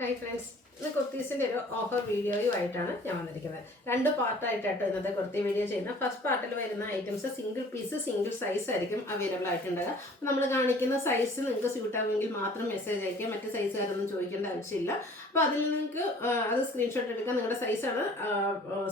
Hi friends, ഇന്ന് കുർത്തീസിൻ്റെ ഒരു offer വീഡിയോയുമായിട്ടാണ് ഞാൻ വന്നിരിക്കുന്നത്. രണ്ട് പാർട്ടായിട്ടാണ് ഇന്നത്തെ കുർത്തി വീഡിയോ ചെയ്യുന്നത്. ഫസ്റ്റ് പാർട്ടിൽ വരുന്ന items single piece single size ആയിരിക്കും അവൈലബിൾ ആയിട്ടുണ്ടാകുക. നമ്മൾ കാണിക്കുന്ന സൈസ് നിങ്ങൾക്ക് സ്യൂട്ട് ആവുമെങ്കിൽ മാത്രം മെസ്സേജ് അയക്കുക, മറ്റ് സൈസുകാരൊന്നും ചോദിക്കേണ്ട ആവശ്യമില്ല. അപ്പോൾ അതിൽ നിങ്ങൾക്ക് അത് സ്ക്രീൻഷോട്ട് എടുക്കുക, നിങ്ങളുടെ സൈസാണ്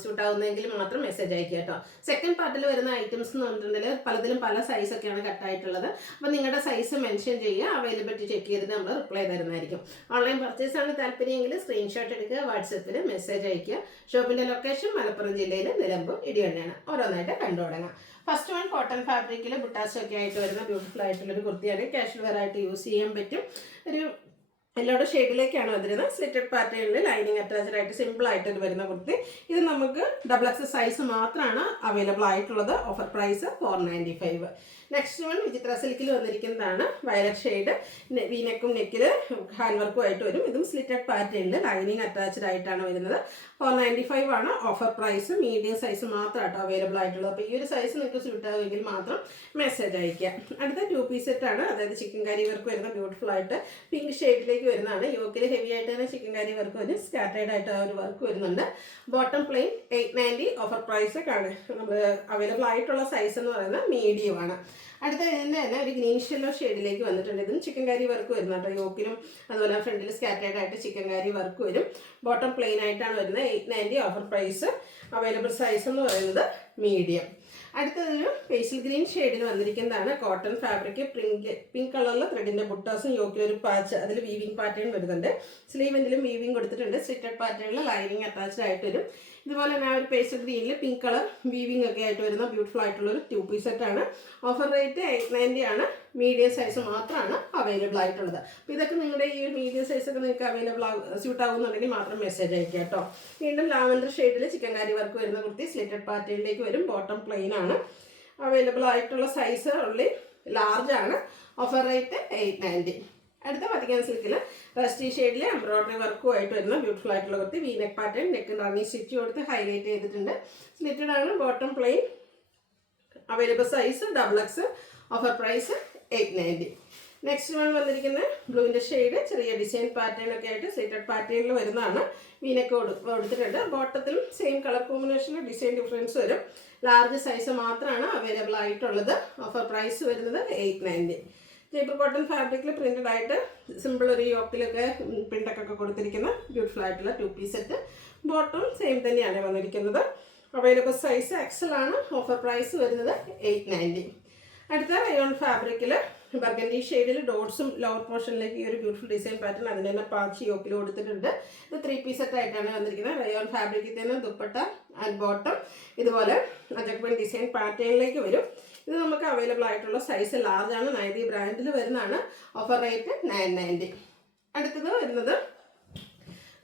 സ്യൂട്ട് ആവുന്നതെങ്കിൽ മാത്രം മെസ്സേജ് അയക്കുക കേട്ടോ. സെക്കൻഡ് പാർട്ടിൽ വരുന്ന ഐറ്റംസ് എന്ന് പറഞ്ഞിട്ടുണ്ടെങ്കിൽ പലതിലും പല സൈസൊക്കെയാണ് കട്ടായിട്ടുള്ളത്. അപ്പോൾ നിങ്ങളുടെ സൈസ് മെൻഷൻ ചെയ്യുക, അവൈലബിലിറ്റി ചെക്ക് ചെയ്തിട്ട് നമ്മൾ റിപ്ലൈ തരുന്നതായിരിക്കും. ഓൺലൈൻ പർച്ചേസ് ആണ് താല്പര്യമെങ്കിൽ സ്ക്രീൻഷോട്ട് എടുക്കുക, വാട്സപ്പിൽ മെസ്സേജ് അയക്കുക. ഷോപ്പിൻ്റെ ലൊക്കേഷൻ മലപ്പുറം ജില്ലയിൽ നിലമ്പൂർ ഇടിവണ്ണയാണ്. ഓരോന്നായിട്ട് കണ്ടു തുടങ്ങാം. ഫസ്റ്റ് വൺ കോട്ടൺ ഫാബ്രിക്കിൽ ബുട്ടാസൊക്കെ ആയിട്ട് വരുന്ന ബ്യൂട്ടിഫുൾ ആയിട്ടുള്ളൊരു കുർത്തിയാണ്. കാഷ്വൽ വെയർ ആയിട്ട് യൂസ് ചെയ്യാൻ പറ്റും. ഒരു എല്ലാവരുടെ ഷെയ്ഡിലേക്കാണ് വന്നിരുന്നത്. സ്ലിറ്റഡ് പാറ്റേണിൽ ലൈനിങ് അറ്റാച്ച്ഡ് ആയിട്ട് സിമ്പിൾ ആയിട്ട് വരുന്ന കുർത്തി. ഇത് നമുക്ക് XXL സൈസ് മാത്രമാണ് അവൈലബിൾ ആയിട്ടുള്ളത്. Offer price 495. Next one Vichitra സിൽക്കിൽ വന്നിരിക്കുന്നതാണ്. വയലറ്റ് ഷെയ്ഡ്, വീനെക്കും നെക്കിൽ ഹാൻഡ് വർക്കും ആയിട്ട് വരും. ഇതും സ്ലിറ്റഡ് പാറ്റേണിൽ ലൈനിങ് അറ്റാച്ച്ഡ് ആയിട്ടാണ് വരുന്നത്. 495 ആണ് ഓഫർ പ്രൈസ്. മീഡിയം സൈസ് മാത്രമായിട്ട് അവൈലബിൾ ആയിട്ടുള്ളത്. അപ്പോൾ ഈ ഒരു സൈസ് നിങ്ങൾക്ക് സ്യൂട്ട് ആവുമെങ്കിൽ മാത്രം മെസ്സേജ് അയക്കുക. അടുത്ത 2 പീസ് സെറ്റാണ്. അതായത് ചിക്കൻ കറി വർക്ക് വരുന്ന ബ്യൂട്ടിഫുൾ ആയിട്ട് പിങ്ക് ഷെയ്ഡിലേക്ക് വരുന്നതാണ്. യോക്കിൽ ഹെവി ആയിട്ട് തന്നെ ചിക്കൻ കറി വർക്ക് വരും. സ്കാറ്റേഡ് ആയിട്ട് ആ ഒരു വർക്ക് വരുന്നുണ്ട്. ബോട്ടം പ്ലെയിൻ 890 ഓഫർ പ്രൈസ് ആണ്. നമ്മൾ അവൈലബിൾ ആയിട്ടുള്ള സൈസ് എന്ന് പറയുന്നത് മീഡിയം ആണ്. അടുത്ത ഇതിൻ്റെ തന്നെ ഒരു ഗ്രീൻ ഷെല്ലോ ഷെയ്ഡിലേക്ക് വന്നിട്ടുണ്ട്. ഇതും ചിക്കൻ കറി വർക്ക് വരുന്നുണ്ട്. യോക്കിലും അതുപോലെ ഫ്രണ്ടിൽ സ്കാറ്റേഡ് ആയിട്ട് ചിക്കൻ കറി വർക്ക് വരും. ബോട്ടം പ്ലെയിൻ ആയിട്ടാണ് വരുന്നത്. 890 ഓഫർ പ്രൈസ്. അവൈലബിൾ സൈസ് എന്ന് പറയുന്നത് മീഡിയം. അടുത്തതൊരു പേസ്റ്റൽ ഗ്രീൻ ഷെയ്ഡിൽ വന്നിരിക്കുന്നതാണ്. കോട്ടൺ ഫാബ്രിക്, പിങ്ക് കളറിൽ ത്രെഡിൻ്റെ ബുട്ടാസും യോക്കിലൊരു പാച്ച്, അതിൽ വീവിങ് പാറ്റേൺ വരുന്നുണ്ട്. സ്ലീവെന്റിലും വീവിങ് കൊടുത്തിട്ടുണ്ട്. സ്ലിറ്റഡ് പാറ്റേണിൽ ലൈനിങ് അറ്റാച്ച്ഡ് ആയിട്ട് വരും. ഇതുപോലെ തന്നെ ആ ഒരു പേസ്റ്റൽ ഗ്രീനിൽ പിങ്ക് കളർ വീവിങ് ഒക്കെ ആയിട്ട് വരുന്ന ബ്യൂട്ടിഫുൾ ആയിട്ടുള്ളൊരു 2 പീസ് സെറ്റാണ്. ഓഫർ റേറ്റ് 890 ആണ്. മീഡിയം സൈസ് മാത്രമാണ് അവൈലബിൾ ആയിട്ടുള്ളത്. അപ്പോൾ ഇതൊക്കെ നിങ്ങളുടെ ഈ ഒരു മീഡിയം സൈസൊക്കെ നിങ്ങൾക്ക് അവൈലബിൾ സ്യൂട്ട് ആകുന്നുണ്ടെങ്കിൽ മാത്രം മെസ്സേജ് അയക്കുക കേട്ടോ. വീണ്ടും ലാവൻഡർ ഷെയ്ഡിൽ ചിക്കൻ കാരി വർക്ക് വരുന്ന കുർത്തി സ്ലിറ്റഡ് പാറ്റേണിലേക്ക് വരും. ബോട്ടം പ്ലെയിൻ ആണ്. അവൈലബിൾ ആയിട്ടുള്ള സൈസ് ഉള്ളി ലാർജ് ആണ്. Offer rate 890. അടുത്ത വത്തിക്കാൻ സിൽക്കിൽ റസ്റ്റി ഷെയ്ഡിൽ എംബ്രോയിഡറി വർക്കും ആയിട്ട് വരുന്ന ബ്യൂട്ടിഫുൾ ആയിട്ടുള്ള kurti. V neck pattern, neck running stitch കൊടുത്ത് ഹൈലൈറ്റ് ചെയ്തിട്ടുണ്ട്. സ്ലിറ്റഡ് ആണ്. Bottom plain. Available size XXL. Offer price 890. Next one വന്നിരിക്കുന്നത് ബ്ലൂവിൻ്റെ ഷെയ്ഡ്, ചെറിയ ഡിസൈൻ പാറ്റേൺ ഒക്കെ ആയിട്ട് സ്ലിറ്റഡ് പാറ്റേണിൽ വരുന്നതാണ്. വീനൊക്കെ കൊടുത്തിട്ടുണ്ട്. ബോട്ടത്തിലും സെയിം കളർ കോമ്പിനേഷനിൽ ഡിസൈൻ ഡിഫറൻസ് വരും. ലാർജ് സൈസ് മാത്രമാണ് അവൈലബിൾ ആയിട്ടുള്ളത്. ഓഫർ പ്രൈസ് വരുന്നത് 890. ജയ്പൂർ കോട്ടൺ ഫാബ്രിക്കിൽ പ്രിന്റഡ് ആയിട്ട് സിമ്പിൾ ഒരു യോക്കിലൊക്കെ പ്രിൻ്റൊക്കെ കൊടുത്തിരിക്കുന്ന ബ്യൂട്ടിഫുൾ ആയിട്ടുള്ള 2 പീസ് സെറ്റ്. ബോട്ടം സെയിം തന്നെയാണ് വന്നിരിക്കുന്നത്. അവൈലബിൾ സൈസ് XL ആണ്. ഓഫർ പ്രൈസ് വരുന്നത് 890. അടുത്ത റയോൺ ഫാബ്രിക്കിൽ ബർഗൻഡി ഷെയ്ഡിൽ ഡോട്ട്സും ലോവർ പോർഷനിലേക്ക് ഈ ഒരു ബ്യൂട്ടിഫുൾ ഡിസൈൻ പാറ്റേൺ അതിൻ്റെ തന്നെ പാച്ച് യോക്കിൽ കൊടുത്തിട്ടുണ്ട്. ഇത് 3 പീസ് സെറ്റ് ആയിട്ടാണ് വന്നിരിക്കുന്നത്. റയോൺ ഫാബ്രിക്കിൽ തന്നെ ദുപ്പട്ട ആൻഡ് ബോട്ടം ഇതുപോലെ അജക്ബൻ ഡിസൈൻ പാറ്റേണിലേക്ക് വരും. ഇത് നമുക്ക് അവൈലബിൾ ആയിട്ടുള്ള സൈസ് ലാർജ് ആണ്. നൈതി ബ്രാൻഡിൽ വരുന്നതാണ്. Offer rate 990. അടുത്തത് വരുന്നത്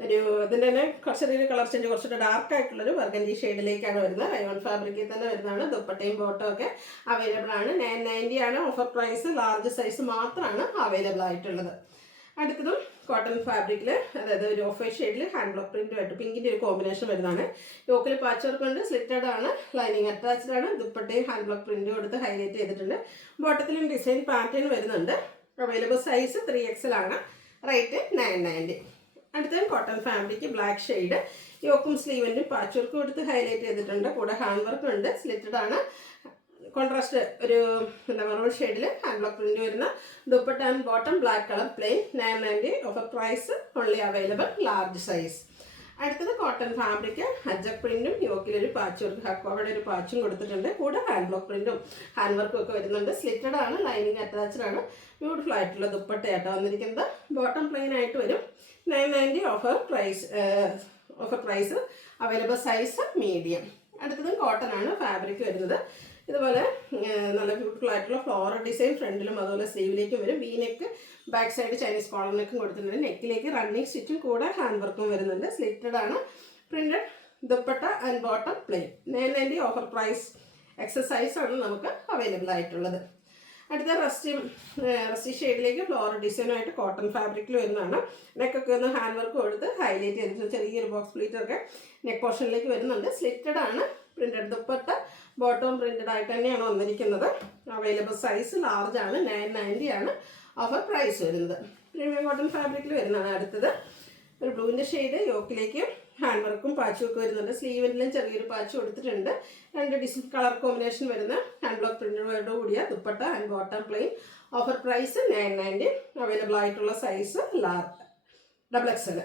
ഒരു ഇതിൻ്റെ തന്നെ ചെറിയൊരു കളർ ചേഞ്ച്, കുറച്ചുകൂടെ ഡാർക്ക് ആയിട്ടുള്ളൊരു ബർഗൻഡി ഷെയ്ഡിലേക്കാണ് വരുന്നത്. റയോൺ ഫാബ്രിക്കിൽ തന്നെ വരുന്നതാണ്. ദുപ്പട്ടയും ബോട്ടും ഒക്കെ അവൈലബിൾ ആണ്. 990 ആണ് ഓഫർ പ്രൈസ്. ലാർജ് സൈസ് മാത്രമാണ് അവൈലബിൾ ആയിട്ടുള്ളത്. അടുത്തതും കോട്ടൺ ഫാബ്രിക്കിൽ, അതായത് ഒരു ഓഫ് വൈറ്റ് ഷെയ്ഡിൽ ഹാൻഡ് ബ്ലോക്ക് പ്രിൻറ്റുമായിട്ട് പിങ്കിൻ്റെ ഒരു കോമ്പിനേഷൻ വരുന്നതാണ്. യോക്കിൽ പാച്ച് വർക്ക് ഉണ്ട്. സ്ലിറ്റഡ് ആണ്. ലൈനിങ് അറ്റാച്ച്ഡ് ആണ്. ദുപ്പട്ടയും ഹാൻഡ് ബ്ലോക്ക് പ്രിൻറ്റും കൊടുത്ത് ഹൈലൈറ്റ് ചെയ്തിട്ടുണ്ട്. ബോട്ടത്തിലും ഡിസൈൻ പാറ്റേൺ വരുന്നുണ്ട്. അവൈലബിൾ സൈസ് 3XL ആണ്. റേറ്റ് 990. അടുത്ത കോട്ടൺ ഫാബ്രിക് ബ്ലാക്ക് ഷെയ്ഡ്, യോക്കും സ്ലീവൻറ്റും പാച്ച് വർക്കും കൊടുത്ത് ഹൈലൈറ്റ് ചെയ്തിട്ടുണ്ട്. കൂടെ ഹാൻഡ് വർക്കും ഉണ്ട്. സ്ലിറ്റഡ് ആണ്. കോൺട്രാസ്റ്റ് ഒരു മെറൂൺ ഷെയ്ഡിൽ ഹാൻഡ് ബ്ലോക്ക് പ്രിന്റ് വരുന്ന dupatta and bottom black colour plain. 990. Offer price only available large size. അടുത്തത് കോട്ടൺ ഫാബ്രിക് അജക് പ്രിന്റും യോക്കിലൊരു പാച്ച് വർക്ക്, അവിടെ ഒരു പാച്ചും കൊടുത്തിട്ടുണ്ട്. കൂടെ ഹാൻഡ് ബ്ലോക്ക് പ്രിന്റും ഹാൻഡ് വർക്കും ഒക്കെ വരുന്നുണ്ട്. സ്ലിറ്റഡ് ആണ്. ലൈനിങ് അറ്റാച്ച്ഡ് ആണ്. ബ്യൂട്ടിഫുൾ ആയിട്ടുള്ള ദുപ്പട്ടയായിട്ട് വന്നിരിക്കുന്നത്. ബോട്ടം പ്ലെയിൻ ആയിട്ട് വരും. 990 offer price. Available size medium. അടുത്തതും കോട്ടൺ ആണ് ഫാബ്രിക് വരുന്നത്. ഇതുപോലെ നല്ല ബ്യൂട്ടിഫുൾ ആയിട്ടുള്ള ഫ്ലോറൽ ഡിസൈൻ ഫ്രണ്ടിലും അതുപോലെ സ്ലീവിലേക്കും വരും. V neck back side Chinese collar നെക്കും കൊടുത്തിട്ടുണ്ട്. നെക്കിലേക്ക് റണ്ണിങ് സ്റ്റിച്ചും കൂടെ ഹാൻഡ് വർക്കും വരുന്നുണ്ട്. സ്ലിറ്റഡ് ആണ്. Printed dupatta and bottom plain. 990 offer price. XL size ആണ് നമുക്ക് അവൈലബിൾ ആയിട്ടുള്ളത്. അടുത്ത റസ്റ്റി ഷെയ്ഡിലേക്ക് ഫ്ലോറൽ ഡിസൈനുമായിട്ട് കോട്ടൺ ഫാബ്രിക്കിൽ വരുന്നതാണ്. നെക്കൊക്കെ ഒന്ന് ഹാൻഡ് വർക്ക് കൊടുത്ത് ഹൈലൈറ്റ് ചെയ്തിട്ട് ചെറിയൊരു ബോക്സ് പ്ലീറ്റൊക്കെ നെക്ക് പോർഷനിലേക്ക് വരുന്നുണ്ട്. സ്ലിറ്റഡ് ആണ്. പ്രിന്റഡ് ദുപ്പട്ട ബോട്ടം പ്രിന്റഡ് ആയിട്ട് തന്നെയാണ് വന്നിരിക്കുന്നത്. അവൈലബിൾ സൈസ് ലാർജ് ആണ്. 990 ആണ് ഓഫർ പ്രൈസ് വരുന്നത്. പ്രീമിയം കോട്ടൺ ഫാബ്രിക്കിൽ വരുന്നതാണ്. അടുത്തത് ഒരു ബ്ലൂവിൻ്റെ ഷെയ്ഡ് യോക്കിലേക്ക് ഹാൻഡ് വർക്കും പാച്ചും ഒക്കെ വരുന്നുണ്ട്. സ്ലീവിലും ചെറിയൊരു പാച്ച് കൊടുത്തിട്ടുണ്ട്. 2 കളർ കോമ്പിനേഷൻ വരുന്ന ഹാൻഡ് ബ്ലോക്ക് പ്രിന്റോട് കൂടിയ dupatta and bottom plain. Offer price 990. Available ആയിട്ടുള്ള സൈസ് XXL.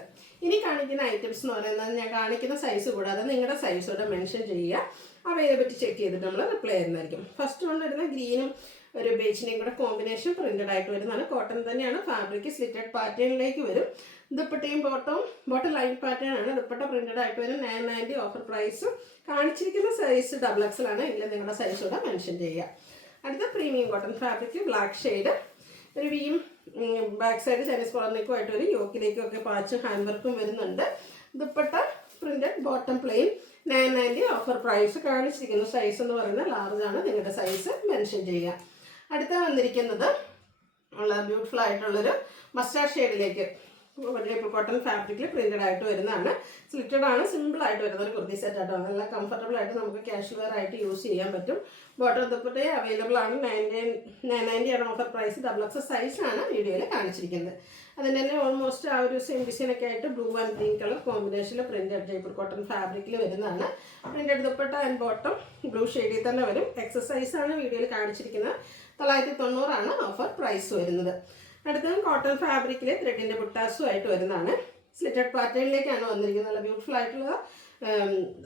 ഇനി കാണിക്കുന്ന ഐറ്റംസ് എന്ന് പറയുന്നത് ഞാൻ കാണിക്കുന്ന സൈസ് കൂടാതെ നിങ്ങളുടെ സൈസോടെ മെൻഷൻ ചെയ്യുക. അവൈലബിലിറ്റി ചെക്ക് ചെയ്തിട്ട് നമ്മൾ റിപ്ലൈ ചെയ്യുന്നതായിരിക്കും. ഫസ്റ്റ് വൺ വരുന്ന ഗ്രീനും ഒരു ബേച്ചിനെയും കൂടെ കോമ്പിനേഷൻ പ്രിന്റഡ് ആയിട്ട് വരുന്നതാണ്. കോട്ടൺ തന്നെയാണ്. ഫാബ്രിക് സ്ലിറ്റഡ് പാറ്റേണിലേക്ക് വരും. ദുപ്പട്ടയും ബോട്ടം ലൈൻ പാറ്റേൺ ആണ്. ദുപ്പട്ട പ്രിന്റഡ് ആയിട്ട് വരും. 990. Offer price. കാണിച്ചിരിക്കുന്ന സൈസ് XXL ആണ്. ഇല്ല നിങ്ങളുടെ സൈസോടെ മെൻഷൻ ചെയ്യുക. അടുത്ത premium cotton fabric black shade. ഒരു വിയും ബാക്ക് സൈഡ് ചൈനീസ് കോളറിലേക്കും ആയിട്ട് വരും. യോക്കിലേക്കും ഒക്കെ പാച്ച് ഹാൻഡ് വർക്കും വരുന്നുണ്ട്. Dupatta printed bottom plain 990. Offer price. കാണിച്ചിരിക്കുന്ന സൈസ് എന്ന് പറയുന്നത് ലാർജ് ആണ്. നിങ്ങളുടെ സൈസ് മെൻഷൻ ചെയ്യുക. അടുത്ത വന്നിരിക്കുന്നത് ഉള്ള ബ്യൂട്ടിഫുൾ ആയിട്ടുള്ളൊരു മസ്റ്റാർഡ് ഷെയ്ഡിലേക്ക് കോട്ടൺ ഫാബ്രിക്കിൽ പ്രിന്റഡ് ആയിട്ട് വരുന്നതാണ്. സ്ലിറ്റഡ് ആണ്. സിമ്പിൾ ആയിട്ട് വരുന്ന ഒരു കുർത്തി സെറ്റ് ആയിട്ടാണ്. നല്ല കംഫർട്ടബിൾ ആയിട്ട് നമുക്ക് കാഷ്വൽ വെയർ ആയിട്ട് യൂസ് ചെയ്യാൻ പറ്റും. ബോട്ടം ദുപ്പട്ടയും അവൈലബിൾ ആണ്. 990 ആണ് ഓഫർ പ്രൈസ്. XXL സൈസ് ആണ് വീഡിയോയിൽ കാണിച്ചിരിക്കുന്നത്. അതിൻ്റെ തന്നെ ഓൾമോസ്റ്റ് ആ ഒരു സെയിം ഡിസൈനൊക്കെ ആയിട്ട് ബ്ലൂ ആൻഡ് ഗ്രീൻ കളർ കോമ്പിനേഷനിൽ പ്രിന്റഡ് ജയ്പൂർ കോട്ടൺ ഫാബ്രിക്കിൽ വരുന്നതാണ്. Printed dupatta and bottom blue ഷെയ്ഡിൽ തന്നെ വരും. XXL സൈസ് ആണ് വീഡിയോയിൽ കാണിച്ചിരിക്കുന്നത്. 990 ആണ് ഓഫർ പ്രൈസ് വരുന്നത്. അടുത്തത് കോട്ടൺ ഫാബ്രിക്കിൽ ത്രെഡിൻ്റെ ബുട്ടാസും ആയിട്ട് വരുന്നതാണ്. സ്ലിറ്റഡ് പാറ്റേണിലേക്കാണ് വന്നിരിക്കുന്നത്. നല്ല ബ്യൂട്ടിഫുൾ ആയിട്ടുള്ള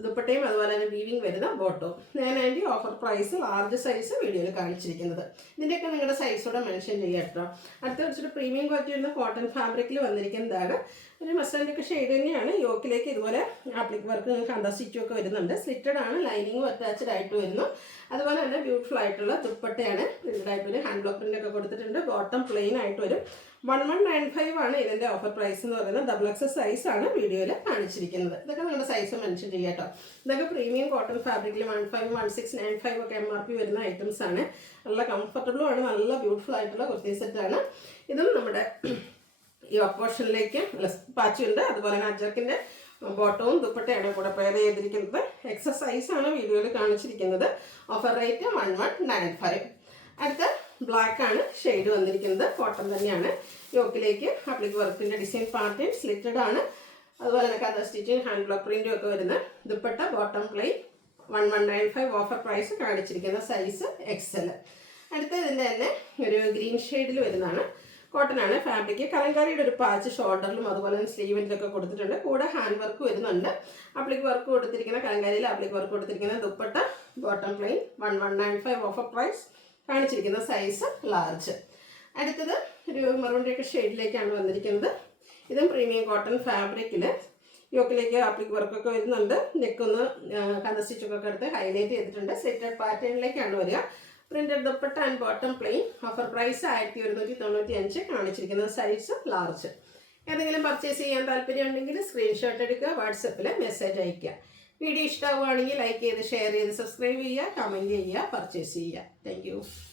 ദുപ്പട്ടയും അതുപോലെ തന്നെ വീവിങ് വരുന്ന ബോട്ടവും. 990 ഓഫർ പ്രൈസ്. ലാർജ് സൈസ് വീഡിയോയിൽ കാണിച്ചിരിക്കുന്നത്. ഇതിൻ്റെയൊക്കെ നിങ്ങളുടെ സൈസോടെ മെൻഷൻ ചെയ്യാം കേട്ടോ. അടുത്ത വെച്ചിട്ട് പ്രീമിയം ക്വാളിറ്റി വരുന്ന കോട്ടൺ ഫാബ്രിക്കിൽ വന്നിരിക്കുന്നതാണ്. ഒരു മസ്റ്റാൻഡൊക്കെ ഷെയ്ഡ് തന്നെയാണ്. യോക്കിലേക്ക് ഇതുപോലെ ആപ്ലിക് വർക്ക് കണ്ട സ്റ്റിച്ചും ഒക്കെ വരുന്നുണ്ട്. സ്ലിറ്റഡ് ആണ്. ലൈനിങ്ങും അറ്റാച്ച്ഡ് ആയിട്ട് വരുന്നു. അതുപോലെ തന്നെ ബ്യൂട്ടിഫുൾ ആയിട്ടുള്ള ദുപ്പട്ടയാണ്. പ്രിന്റഡ് ആയിട്ട് വരും. ഹാൻഡ് ബ്ലോക്ക് പ്രിന്റ് ഒക്കെ കൊടുത്തിട്ടുണ്ട്. ബോട്ടം പ്ലെയിൻ ആയിട്ട് വരും. 1195 ആണ് ഇതിൻ്റെ ഓഫർ പ്രൈസ് എന്ന് പറയുന്നത്. XXL സൈസ് ആണ് വീഡിയോയിൽ കാണിച്ചിരിക്കുന്നത്. ഇതൊക്കെ നിങ്ങളുടെ സൈസ് മെൻഷൻ ചെയ്യാം കേട്ടോ. ഇതൊക്കെ പ്രീമിയം കോട്ടൺ ഫാബ്രിക്കിൽ 151695 ഒക്കെ MRP വരുന്ന ഐറ്റംസ് ആണ്. നല്ല കംഫർട്ടബിളും ആണ്. നല്ല ബ്യൂട്ടിഫുൾ ആയിട്ടുള്ള കുർത്തി സെറ്റാണ്. ഇതും നമ്മുടെ ഈ പോർഷനിലേക്ക് പാച്ചുണ്ട്. അതുപോലെ തന്നെ അജർക്കിൻ്റെ ബോട്ടവും ദുപ്പട്ടയാണ് കൂടെ പെയർ ചെയ്തിരിക്കുന്നത്. XXL സൈസ് ആണ് വീഡിയോയിൽ കാണിച്ചിരിക്കുന്നത്. Offer rate 1195. അടുത്ത ബ്ലാക്ക് ആണ് ഷെയ്ഡ് വന്നിരിക്കുന്നത്. കോട്ടൺ തന്നെയാണ്. യോക്കിലേക്ക് ആപ്ലിക് വർക്കിൻ്റെ ഡിസൈൻ പാറ്റേൺ സ്ലിറ്റഡ് ആണ്. അതുപോലെ തന്നെ കഥ സ്റ്റിച്ചിങ് ഹാൻഡ് ബ്ലോക്ക് പ്രിന്റും ഒക്കെ വരുന്ന dupatta bottom plain 1195. Offer price. കാണിച്ചിരിക്കുന്ന സൈസ് XL. അടുത്ത ഇതിൻ്റെ തന്നെ ഒരു ഗ്രീൻ ഷെയ്ഡിൽ വരുന്നതാണ്. കോട്ടൺ ആണ് ഫാബ്രിക്. കലങ്കാരിയുടെ ഒരു പാച്ച് ഷോൾഡറിലും അതുപോലെ തന്നെ സ്ലീവിലൊക്കെ കൊടുത്തിട്ടുണ്ട്. കൂടെ ഹാൻഡ് വർക്ക് വരുന്നുണ്ട്. ആപ്ലിക് വർക്ക് കൊടുത്തിരിക്കുന്ന കലങ്കാരിയിൽ ആപ്ലിക് വർക്ക് കൊടുത്തിരിക്കുന്ന dupatta bottom plain 1195. Offer price. കാണിച്ചിരിക്കുന്ന സൈസ് ലാർജ്. അടുത്തത് ഒരു മറൂണിൻ്റെയൊക്കെ ഷെയ്ഡിലേക്കാണ് വന്നിരിക്കുന്നത്. ഇതും പ്രീമിയം കോട്ടൺ ഫാബ്രിക്കിൽ യോക്കിലേക്ക് ആപ്ലിക് വർക്കൊക്കെ വരുന്നുണ്ട്. നെക്കൊന്ന് കഥ സ്റ്റിച്ചൊക്കെ എടുത്ത് ഹൈലൈറ്റ് ചെയ്തിട്ടുണ്ട്. സ്ലിറ്റഡ് പാറ്റേണിലേക്കാണ് വരിക. Printed dupatta and bottom plain. Offer price 1195. കാണിച്ചിരിക്കുന്ന സൈസ് ലാർജ്. ഏതെങ്കിലും പർച്ചേസ് ചെയ്യാൻ താല്പര്യമുണ്ടെങ്കിൽ സ്ക്രീൻഷോട്ട് എടുക്കുക. വാട്സപ്പിൽ മെസ്സേജ് അയയ്ക്കുക. വീഡിയോ ഇഷ്ടമാവുകയാണെങ്കിൽ ലൈക്ക് ചെയ്ത് ഷെയർ ചെയ്ത് സബ്സ്ക്രൈബ് ചെയ്യുക, കമൻറ്റ് ചെയ്യുക, പർച്ചേസ് ചെയ്യുക. താങ്ക്